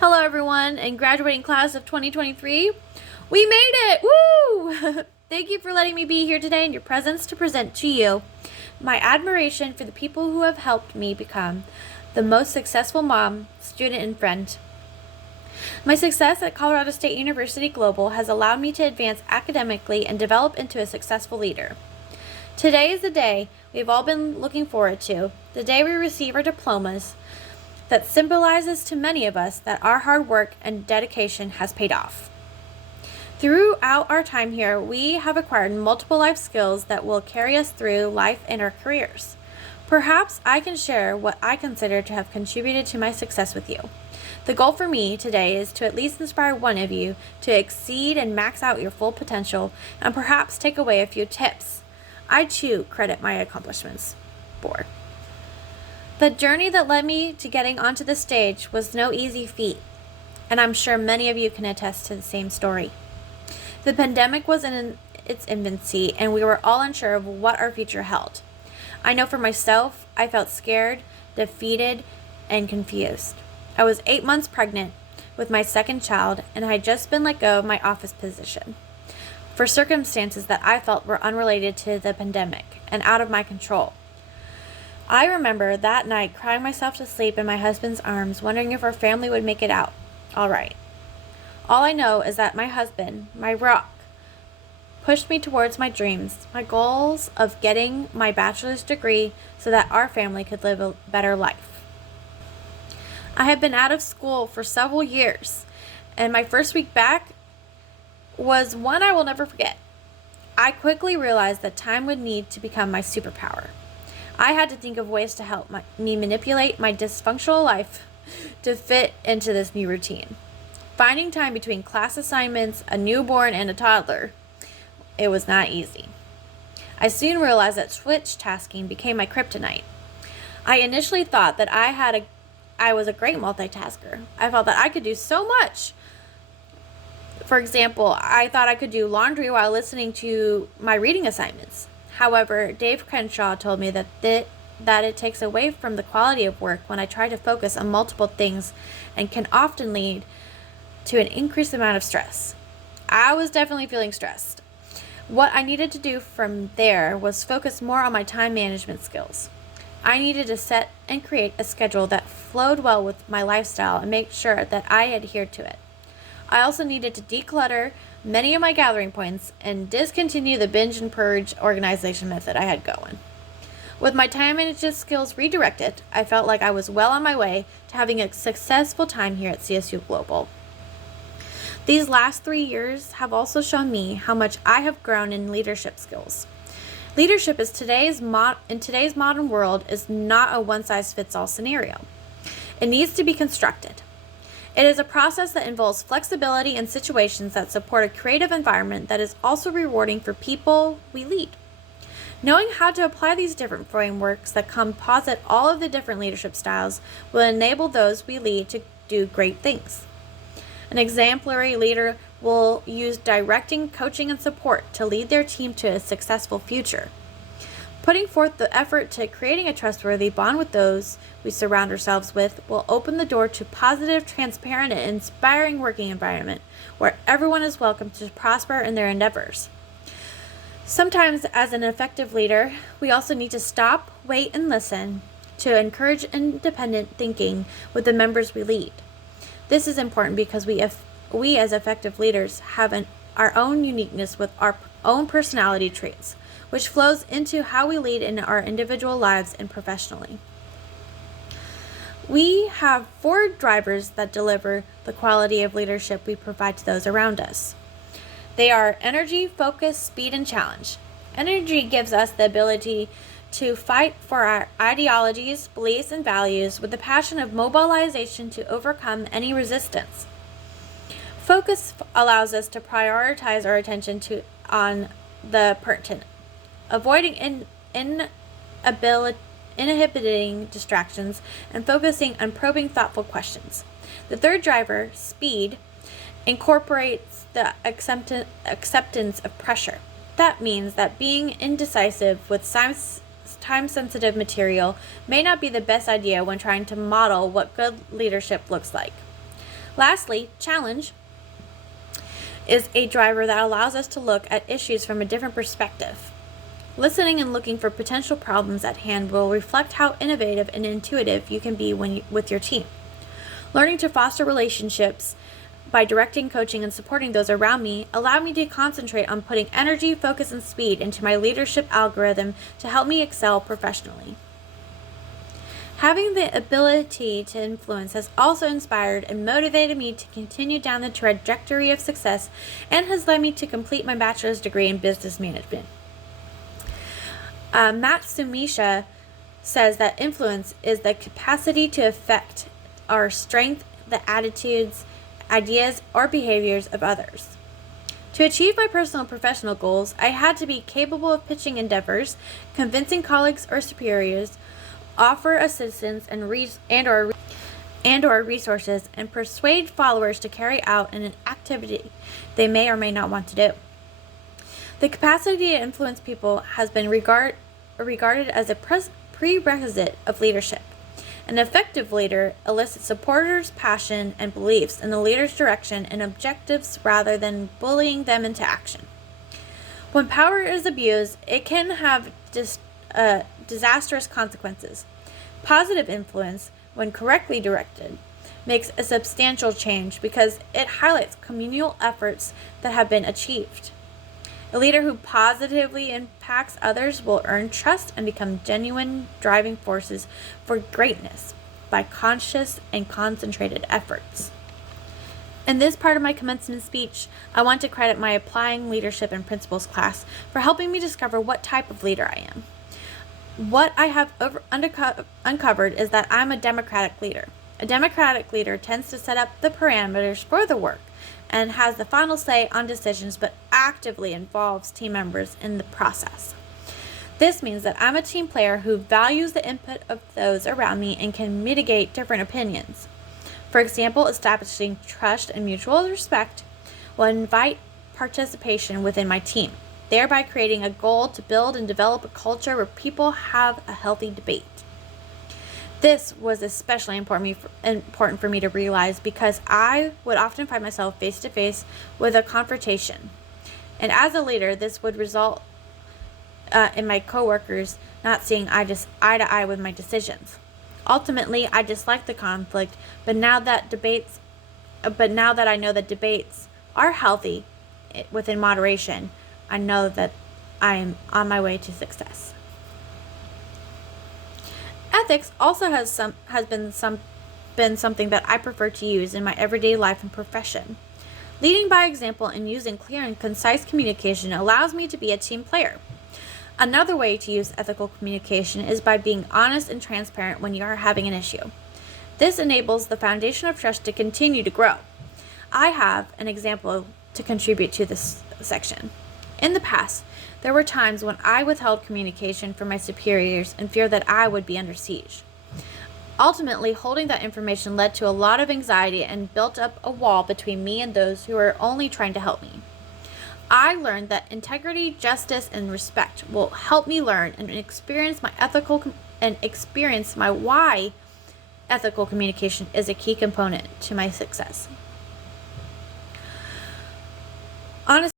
Hello, everyone, and graduating class of 2023. We made it! Woo! Thank you for letting me be here today in your presence to present to you my admiration for the people who have helped me become the most successful mom, student, and friend. My success at Colorado State University Global has allowed me to advance academically and develop into a successful leader. Today is the day we've all been looking forward to, the day we receive our diplomas, that symbolizes to many of us that our hard work and dedication has paid off. Throughout our time here, we have acquired multiple life skills that will carry us through life and our careers. Perhaps I can share what I consider to have contributed to my success with you. The goal for me today is to at least inspire one of you to exceed and max out your full potential and perhaps take away a few tips I too credit my accomplishments for. The journey that led me to getting onto the stage was no easy feat, and I'm sure many of you can attest to the same story. The pandemic was in its infancy, and we were all unsure of what our future held. I know for myself, I felt scared, defeated, and confused. I was 8 months pregnant with my second child, and I had just been let go of my office position for circumstances that I felt were unrelated to the pandemic and out of my control. I remember that night crying myself to sleep in my husband's arms, wondering if our family would make it out all right. All I know is that my husband, my rock, pushed me towards my dreams, my goals of getting my bachelor's degree so that our family could live a better life. I had been out of school for several years, and my first week back was one I will never forget. I quickly realized that time would need to become my superpower. I had to think of ways to help me manipulate my dysfunctional life to fit into this new routine. Finding time between class assignments, a newborn, and a toddler, it was not easy. I soon realized that switch tasking became my kryptonite. I initially thought that I was a great multitasker. I felt that I could do so much. For example, I thought I could do laundry while listening to my reading assignments. However, Dave Crenshaw told me that it takes away from the quality of work when I try to focus on multiple things and can often lead to an increased amount of stress. I was definitely feeling stressed. What I needed to do from there was focus more on my time management skills. I needed to set and create a schedule that flowed well with my lifestyle and make sure that I adhered to it. I also needed to declutter many of my gathering points and discontinue the binge and purge organization method I had going. With my time management skills redirected, I felt like I was well on my way to having a successful time here at CSU Global. These last 3 years have also shown me how much I have grown in leadership skills. Leadership in today's modern world is not a one-size-fits-all scenario. It needs to be constructed. It is a process that involves flexibility and situations that support a creative environment that is also rewarding for people we lead. Knowing how to apply these different frameworks that composite all of the different leadership styles will enable those we lead to do great things. An exemplary leader will use directing, coaching, and support to lead their team to a successful future. Putting forth the effort to creating a trustworthy bond with those we surround ourselves with will open the door to positive, transparent, and inspiring working environment where everyone is welcome to prosper in their endeavors. Sometimes, as an effective leader, we also need to stop, wait, and listen to encourage independent thinking with the members we lead. This is important because we as effective leaders have our own uniqueness with our own personality traits, which flows into how we lead in our individual lives and professionally. We have 4 drivers that deliver the quality of leadership we provide to those around us. They are energy, focus, speed, and challenge. Energy gives us the ability to fight for our ideologies, beliefs, and values with the passion of mobilization to overcome any resistance. Focus allows us to prioritize our attention on the pertinent, avoiding inhibiting distractions and focusing on probing thoughtful questions. The third driver, speed, incorporates the acceptance of pressure. That means that being indecisive with time-sensitive material may not be the best idea when trying to model what good leadership looks like. Lastly, challenge is a driver that allows us to look at issues from a different perspective. Listening and looking for potential problems at hand will reflect how innovative and intuitive you can be with your team. Learning to foster relationships by directing, coaching, and supporting those around me allowed me to concentrate on putting energy, focus, and speed into my leadership algorithm to help me excel professionally. Having the ability to influence has also inspired and motivated me to continue down the trajectory of success and has led me to complete my bachelor's degree in business management. Matsumisha says that influence is the capacity to affect our strength, the attitudes, ideas, or behaviors of others. To achieve my personal and professional goals, I had to be capable of pitching endeavors, convincing colleagues or superiors, offer assistance and/or resources, and persuade followers to carry out an activity they may or may not want to do. The capacity to influence people has been regarded as a prerequisite of leadership. An effective leader elicits supporters' passion and beliefs in the leader's direction and objectives rather than bullying them into action. When power is abused, it can have disastrous consequences. Positive influence, when correctly directed, makes a substantial change because it highlights communal efforts that have been achieved. A leader who positively impacts others will earn trust and become genuine driving forces for greatness by conscious and concentrated efforts. In this part of my commencement speech, I want to credit my Applying Leadership and Principles class for helping me discover what type of leader I am. What I have uncovered is that I'm a democratic leader. A democratic leader tends to set up the parameters for the work and has the final say on decisions, but actively involves team members in the process. This means that I'm a team player who values the input of those around me and can mitigate different opinions. For example, establishing trust and mutual respect will invite participation within my team, thereby creating a goal to build and develop a culture where people have a healthy debate. This was especially important for me to realize because I would often find myself face to face with a confrontation. And as a leader, this would result in my coworkers not seeing eye to eye with my decisions. Ultimately, I disliked the conflict, but now that I know that debates are healthy within moderation, I know that I am on my way to success. Ethics also has been something that I prefer to use in my everyday life and profession. Leading by example and using clear and concise communication allows me to be a team player. Another way to use ethical communication is by being honest and transparent when you are having an issue. This enables the foundation of trust to continue to grow. I have an example to contribute to this section. In the past, there were times when I withheld communication from my superiors in fear that I would be under siege. Ultimately, holding that information led to a lot of anxiety and built up a wall between me and those who were only trying to help me. I learned that integrity, justice, and respect will help me learn and experience my why ethical communication is a key component to my success. Honestly,